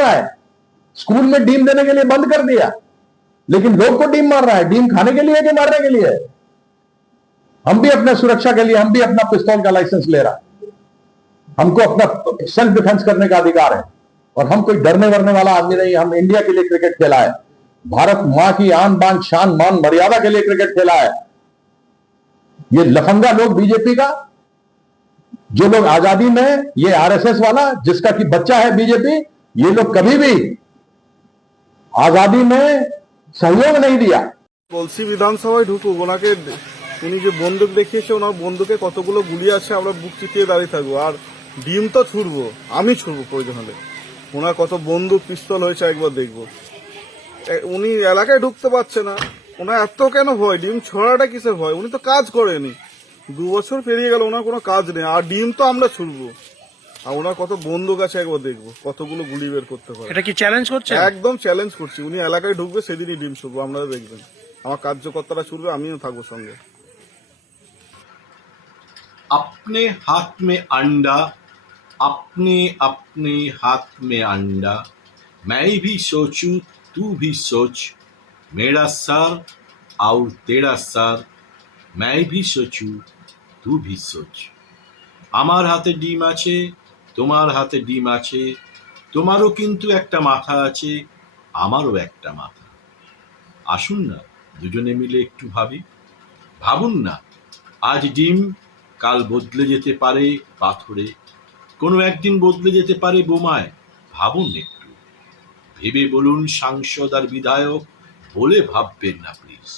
रहा है, स्कूल में डीम देने के लिए बंद कर दिया, लेकिन लोग को डीम मार रहा है। डीम खाने के लिए कि मारने के लिए? हम भी अपने सुरक्षा के लिए, हम भी अपना पिस्तौल का लाइसेंस ले रहा है। हमको अपना सेल्फ डिफेंस करने का अधिकार है, और हम कोई डरने वरने वाला आदमी नहीं। हम इंडिया के लिए क्रिकेट खेला है, भारत मां की आन बान शान मान मर्यादा के लिए क्रिकेट खेला है। ये लफंगा लोग बीजेपी का, जो लोग आजादी में, ये आरएसएस वाला जिसका कि बच्चा है बीजेपी, ये लोग कभी भी आजादी में सहयोग नहीं दिया। বলছি বিধানসভায় ঢুকুক, ওনাকে উনি যে বন্দুক দেখিয়েছে, ওনার বন্দুকে কতগুলো গুলি আছে, আমরা বুক চিতিয়ে দাঁড়িয়ে থাকবো। আর ডিম তো ছুড়বো, আমি ছুড়বো প্রয়োজন হলে। ওনার কত বন্দুক পিস্তল হয়েছে একবার দেখবো। উনি এলাকায় ঢুকতে পারছে না, ওনার এত কেন ভয়? ডিম ছড়াটা কিসের ভয়? উনি তো কাজ করেনি, 2 বছর পেরিয়ে গেল, ওনার কোনো কাজ নেই। আর ডিম তো আমরা ছুড়বো, আর ওনার কত বন্দুক আছে একবার দেখবো, কতগুলো গুলি বের করতে পারে। এটা কি চ্যালেঞ্জ করছে? একদম চ্যালেঞ্জ করছি। উনি এলাকায় ঢুকবে, সেদিনই ডিম ছুড়বো, আপনারা দেখবেন। আমার কার্যকর্তারা ছুড়বে, আমিও থাকবো সঙ্গে। अपने हाथ में अंडा, अपने अपने हाथ में अंडा, मैं भी सोचूं तू भी सोच, मेरा सर और तेरा सर, मैं भी सोचूं तू भी सोच। আমার হাতে ডিম আছে, তোমার হাতে ডিম আছে, তোমারও কিন্তু একটা মাথা আছে, আমারও একটা মাথা। আসুন না দুজনে মিলে একটু ভাবুন না, আজ ডিম কাল বদলে যেতে পারে পাথরে, কোনো একদিন বদলে যেতে পারে বোমায়। ভাবুন একটু, ভেবে বলুন সাংসদ আর বিধায়ক, বলে ভাববেন না প্লিজ।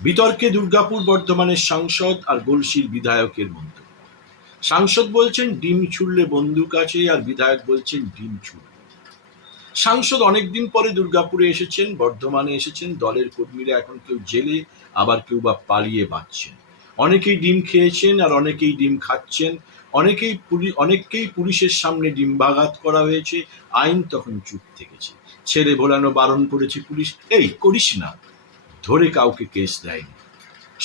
বিতর্কে দুর্গাপুর বর্ধমানের সাংসদ আর গলসির বিধায়কের মন্তব্য। সাংসদ বলছেন ডিম ছুড়লে বন্দুক আছে, আর বিধায়ক বলছেন ডিম ছুড়লে। সাংসদ অনেকদিন পরে দুর্গাপুরে এসেছেন, বর্ধমানে এসেছেন। দলের কর্মীরা এখন কেউ জেলে, আবার কেউ বা পালিয়ে বাঁচছেন। অনেকেই ডিম খেয়েছেন, আর অনেকেই ডিম খাচ্ছেন। অনেককেই পুলিশের সামনে ডিম বাগাত করা হয়েছে, আইন তখন চুপ থেকেছে। ছেলে ভোলানো বারণ করেছে পুলিশ, এই করিস না, ধরে কাউকে কেস দেয়নি।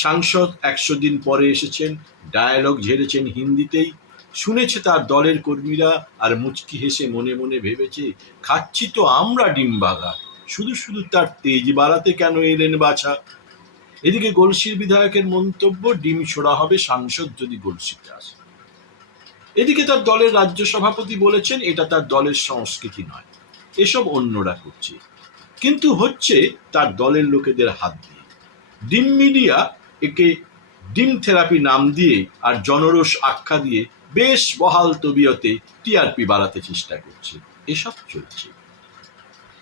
সাংসদ 100 দিন পরে এসেছেন, ডায়ালগ ঝেড়েছেন হিন্দিতেই। শুনেছে তার দলের কর্মীরা, আর মুচকি হেসে মনে মনে ভেবেছে, খাচ্ছি তো আমরা ডিম বাগাত, শুধু শুধু তার তেজ বাড়াতে কেন এলেন বাছা। এদিকে গলসির বিধায়কের মন্তব্য, ডিম ছোড়া হবে সাংসদ যদি গলসিতে আসে। এদিকে তার দলের রাজ্য সভাপতি বলেছেন এটা তার দলের সংস্কৃতি নয়, এসব অন্যরা করছে, কিন্তু হচ্ছে তার দলের লোকেদের হাত দিয়ে। ডিম মিডিয়া একে ডিম থেরাপি নাম দিয়ে আর জনরোষ আখ্যা দিয়ে বেশ বহাল তবিয়তে টিআরপি বাড়াতে চেষ্টা করছে। এসব চলছে,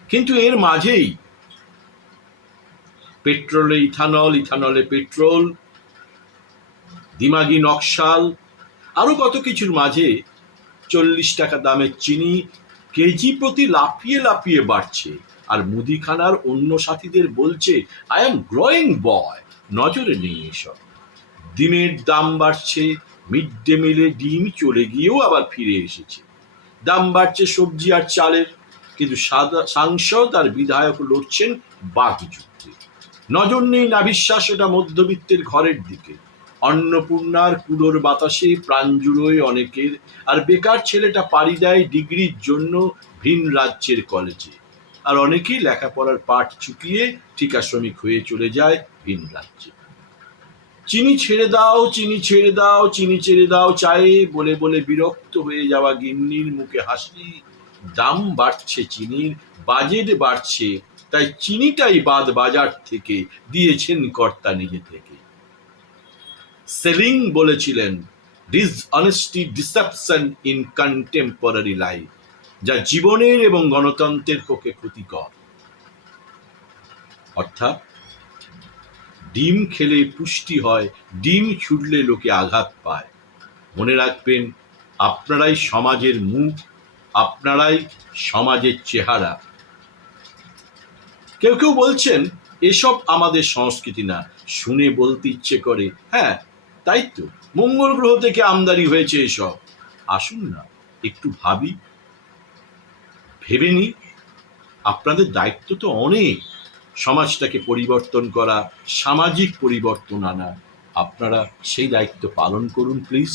কিন্তু এর মাঝেই পেট্রোলে ইথানল, ইথানলে পেট্রোল, দিমাগি নকশাল, আরো কত কিছুর মাঝে 40 টাকা দামের চিনি কেজি প্রতি লাফিয়ে লাফিয়ে বাড়ছে। আর মুদিখানার অন্য সাথীদের বলছে, আই এম গ্রোয়িং বয়, নজরে নেই এসব। ডিমের দাম বাড়ছে, মিড ডে মিলে ডিম চলে গিয়েও আবার ফিরে এসেছে। দাম বাড়ছে সবজি আর চালের, কিন্তু সাংসদ আর বিধায়ক লড়ছেন বাকি যুদ্ধে। নজর নেই নাভিশ্বাস ওটা মধ্যবিত্তের ঘরের দিকে। অন্নপূর্ণার কুলোর বাতাসে প্রাণ জুড়োয় অনেকের, আর বেকার ছেলেটা পাড়ি দেয় ডিগ্রির জন্য ভিন রাজ্যের কলেজে। আর অনেকেই লেখাপড়ার পাঠ চুকিয়ে ঠিকা শ্রমিক হয়ে চলে যায় ভিন রাজ্যে। চিনি ছেড়ে দাও, চিনি ছেড়ে দাও, চিনি ছেড়ে দাও চায়ে, বলে বলে বিরক্ত হয়ে যাওয়া গিন্নির মুখে হাসি। দাম বাড়ছে চিনির, বাজেট বাড়ছে, তাই চিনিটাই বাদ বাজার থেকে দিয়েছেন কর্তা নিজে থেকে। সেলিং বলেছিলেন, dishonesty deception in contemporary life, যা জীবনের এবং গণতন্ত্রের পক্ষে ক্ষতিকর। অর্থাৎ ডিম খেলে পুষ্টি হয়, ডিম ছুটলে লোকে আঘাত পায়। মনে রাখবেন, আপনারাই সমাজের মুখ, আপনারাই সমাজের চেহারা। কেউ কেউ বলছেন এসব আমাদের সংস্কৃতি না, শুনে বলতে ইচ্ছে করে, হ্যাঁ তাই তো, মঙ্গল গ্রহ থেকে আমদানি হয়েছে এসব। আসুন না একটু ভেবে নি, আপনাদের দায়িত্ব তো অনেক, সমাজটাকে পরিবর্তন করা, সামাজিক পরিবর্তন আনা। আপনারা সেই দায়িত্ব পালন করুন প্লিজ।